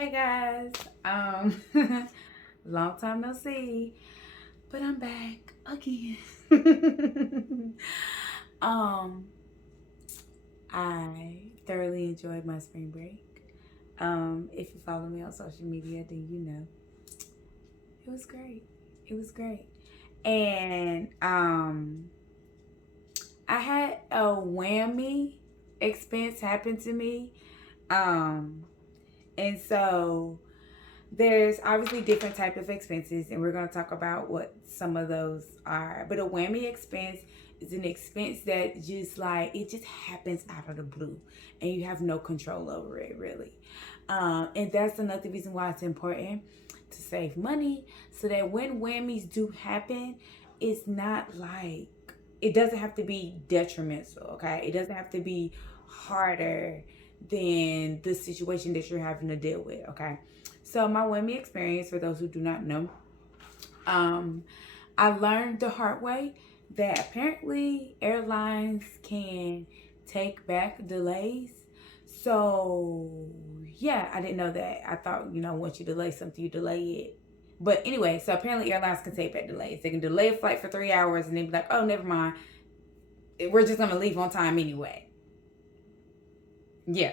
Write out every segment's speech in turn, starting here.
Hey guys, long time no see, but I'm back again. um, I thoroughly enjoyed my spring break. If you follow me on social media, then you know it was great. It was great, and I had a whammy expense happen to me. Um, and so there's obviously different type of expenses, and we're going to talk about what some of those are. But a whammy expense is an expense that just like it just happens out of the blue, and you have no control over it really. And that's another reason why it's important to save money, so that when whammies do happen, it's not like it doesn't have to be detrimental. Okay, it doesn't have to be harder than the situation that you're having to deal with. Okay, so my whammy experience, for those who do not know, um, I learned the hard way that apparently airlines can take back delays. So yeah, I didn't know that. I thought, once you delay something, you delay it. But anyway, so apparently airlines can take back delays. They can delay a flight for 3 hours and then be like, oh, never mind. We're just gonna leave on time anyway. Yeah.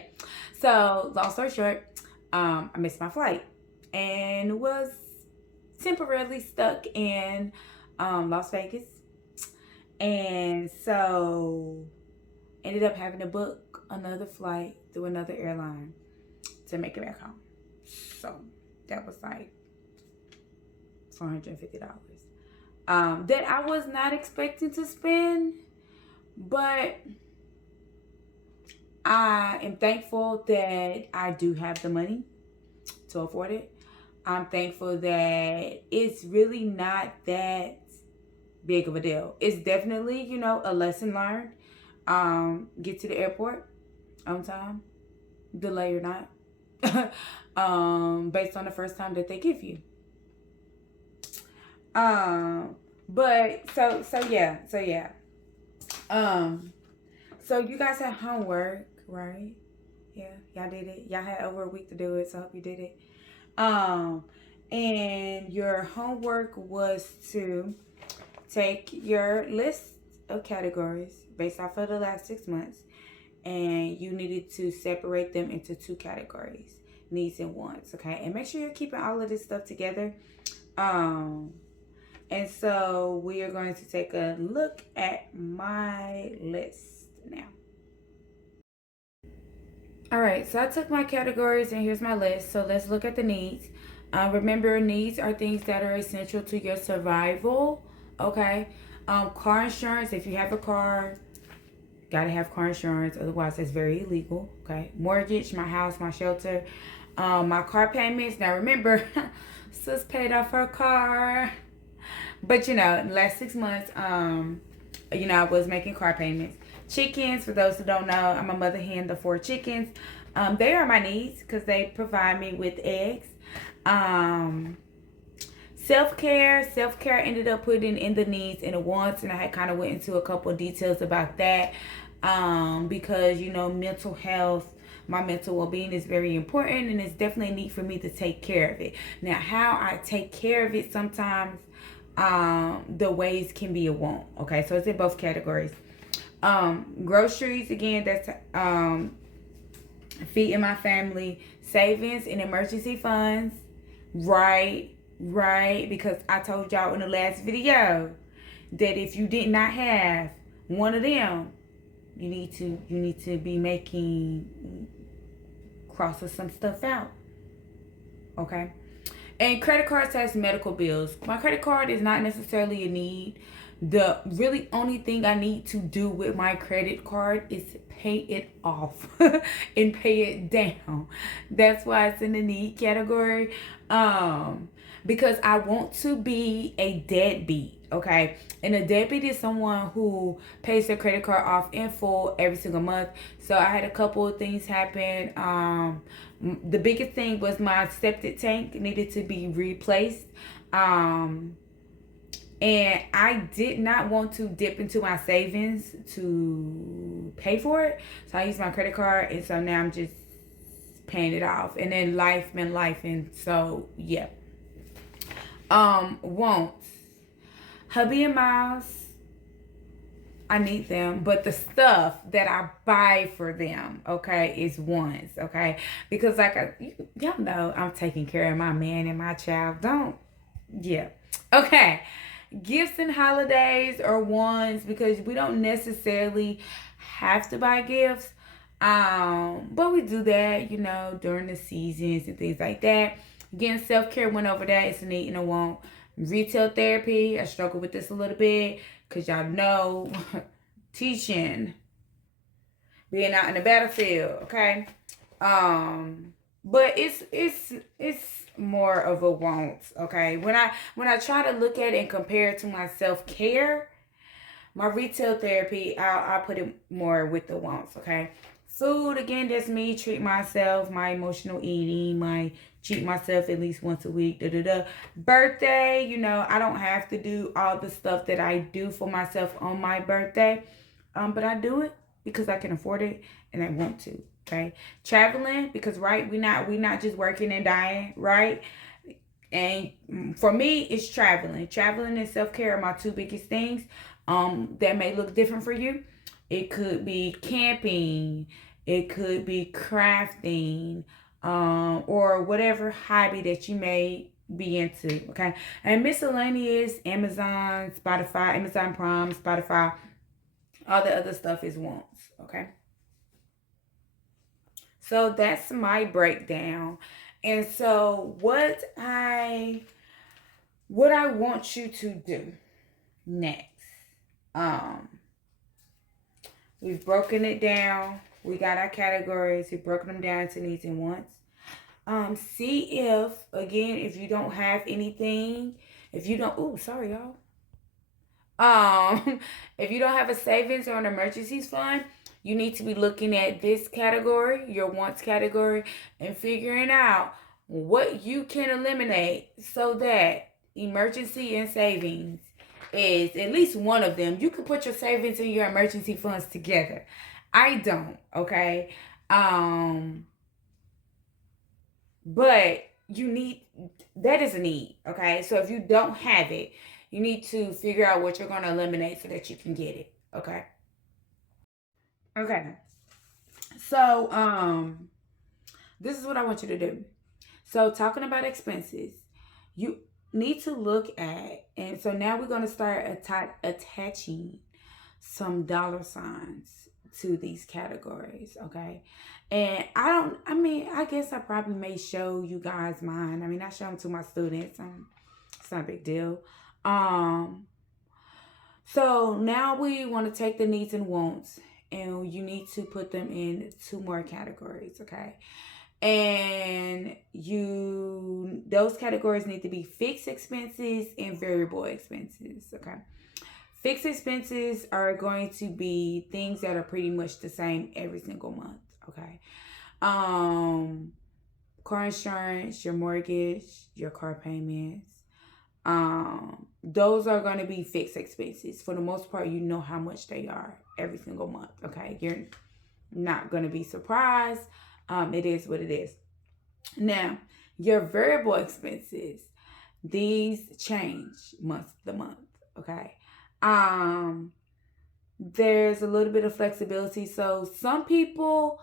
So long story short, I missed my flight and was temporarily stuck in Las Vegas, and so ended up having to book another flight through another airline to make it back home. So that was like $450 that I was not expecting to spend, but I am thankful that I do have the money to afford it. I'm thankful that it's really not that big of a deal. It's definitely, a lesson learned. Get to the airport on time, delay or not, based on the first time that they give you. But so yeah. So you guys had homework, right? Yeah, y'all did it. Y'all had over a week to do it, so I hope you did it. Um, and your homework was to take your list of categories based off of the last 6 months, and you needed to separate them into two categories: needs and wants. Okay, and make sure you're keeping all of this stuff together. Um, and so we are going to take a look at my list now. All right, so I took my categories and here's my list. So let's look at the needs. Remember, needs are things that are essential to your survival. Okay. Car insurance, if you have a car, gotta have car insurance. Otherwise, it's very illegal. Okay. Mortgage, my house, my shelter, my car payments. Now remember, sis paid off her car. But in the last 6 months, I was making car payments. Chickens, for those who don't know, I'm a mother hen to 4 chickens. They are my needs because they provide me with eggs. Um, self care ended up putting in the needs and the wants, and I had kind of went into a couple of details about that. Because mental health, my mental well-being is very important, and it's definitely a need for me to take care of it. Now, how I take care of it sometimes, the ways can be a want. Okay, so it's in both categories. Groceries, again, that's feeding my family. Savings and emergency funds. Right, because I told y'all in the last video that if you did not have one of them, you need to be making crossing some stuff out. Okay. And credit cards has medical bills. My credit card is not necessarily a need. The really only thing I need to do with my credit card is pay it off and pay it down. That's why it's in the need category. Because I want to be a deadbeat. Okay, and a deadbeat is someone who pays their credit card off in full every single month. So I had a couple of things happen. The biggest thing was my septic tank needed to be replaced. And I did not want to dip into my savings to pay for it. So I used my credit card, and so now I'm just paying it off. And then life been life, and so yeah. Wants. Hubby and Miles, I need them, but the stuff that I buy for them, okay, is wants, okay, because like y'all know, I'm taking care of my man and my child. Don't, yeah, okay. Gifts and holidays are ones because we don't necessarily have to buy gifts, but we do that, during the seasons and things like that. Again, self care went over that. It's a need and a want. Retail therapy, I struggle with this a little bit because y'all know teaching, being out in the battlefield, okay? But it's more of a want, okay? When I try to look at it and compare it to my self care, my retail therapy, I'll put it more with the wants, okay? Food, again, that's me, treat myself, my emotional eating, my treat myself at least once a week, da da da. Birthday, I don't have to do all the stuff that I do for myself on my birthday, but I do it because I can afford it and I want to, okay? Traveling, because, right, we not just working and dying, right? And for me, it's traveling. Traveling and self care are my two biggest things. That may look different for you. It could be camping. It could be crafting, or whatever hobby that you may be into. Okay, and miscellaneous, Amazon Prime, Spotify, all the other stuff is wants. Okay, so that's my breakdown. And so what I want you to do next. Um, we've broken it down. We got our categories. We've broken them down to needs and wants. See if you don't have anything, if you don't, oh, sorry, y'all. If you don't have a savings or an emergencies fund, you need to be looking at this category, your wants category, and figuring out what you can eliminate so that emergency and savings is at least one of them. You can put your savings and your emergency funds together. I don't, okay? But that is a need, okay? So if you don't have it, you need to figure out what you're going to eliminate so that you can get it, okay? Okay. So, this is what I want you to do. So, talking about expenses, you need to look at, and so now we're going to start attaching some dollar signs to these categories, okay? And I guess I probably may show you guys mine. I mean, I show them to my students. It's not a big deal. Um, so now we want to take the needs and wants, and you need to put them in two more categories, okay? And those categories need to be fixed expenses and variable expenses, okay? Fixed expenses are going to be things that are pretty much the same every single month, okay? Um, Car insurance, your mortgage, your car payments. Those are going to be fixed expenses. For the most part, you know how much they are every single month, okay? You're not going to be surprised. It is what it is. Now, your variable expenses, these change month to month, okay? There's a little bit of flexibility. So some people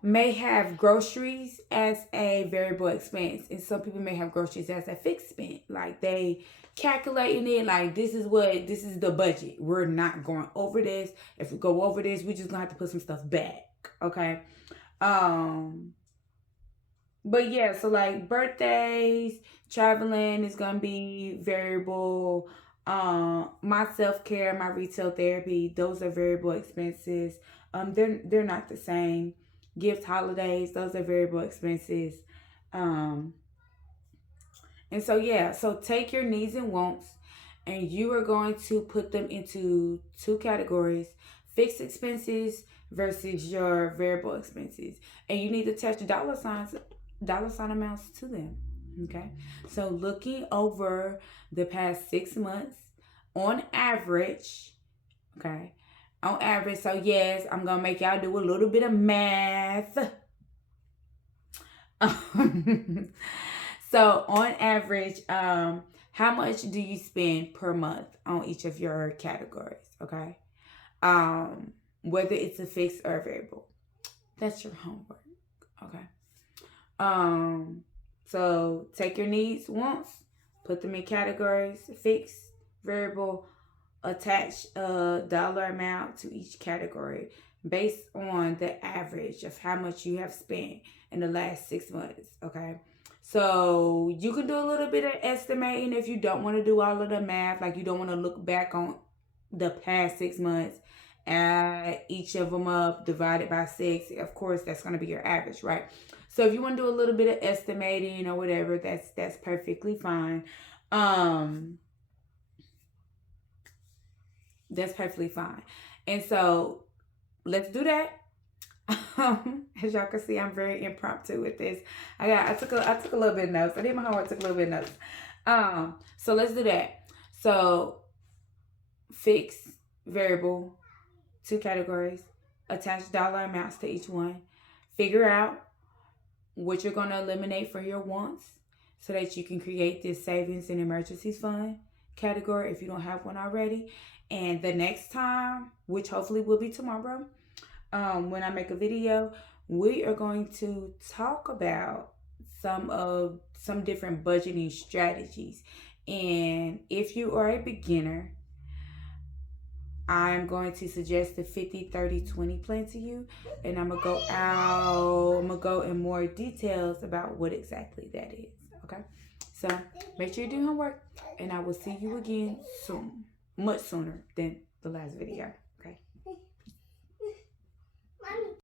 may have groceries as a variable expense, and some people may have groceries as a fixed expense. Like they calculating it like this is the budget. We're not going over this. If we go over this, we're just gonna have to put some stuff back. Okay. But yeah, so like birthdays, traveling is gonna be variable. My self care, my retail therapy, those are variable expenses. They're not the same. Gift holidays, those are variable expenses. Um, and so yeah, so take your needs and wants, and you are going to put them into two categories: fixed expenses versus your variable expenses, and you need to attach dollar sign amounts to them. Okay, so looking over the past 6 months, on average, okay, on average. So yes, I'm gonna make y'all do a little bit of math. So on average, how much do you spend per month on each of your categories? Okay. Whether it's a fixed or a variable. That's your homework. Okay. Um, so take your needs, wants, put them in categories, fixed, variable, attach a dollar amount to each category based on the average of how much you have spent in the last 6 months. Okay. So you can do a little bit of estimating if you don't want to do all of the math, like you don't want to look back on the past 6 months, add each of them up, divided by six. Of course, that's going to be your average, right? So if you want to do a little bit of estimating or whatever, that's perfectly fine. Um, that's perfectly fine. And so let's do that. As y'all can see, I'm very impromptu with this. I took a little bit of notes. I did my homework, took a little bit of notes. So let's do that. So fixed, variable, two categories, attach dollar amounts to each one. Figure out what you're going to eliminate for your wants so that you can create this savings and emergencies fund category if you don't have one already. And the next time, which hopefully will be tomorrow, when I make a video, we are going to talk about some different budgeting strategies. And if you are a beginner, I'm going to suggest the 50-30-20 plan to you, and I'm gonna go in more details about what exactly that is. Okay, so make sure you do homework, and I will see you again soon, much sooner than the last video. Okay.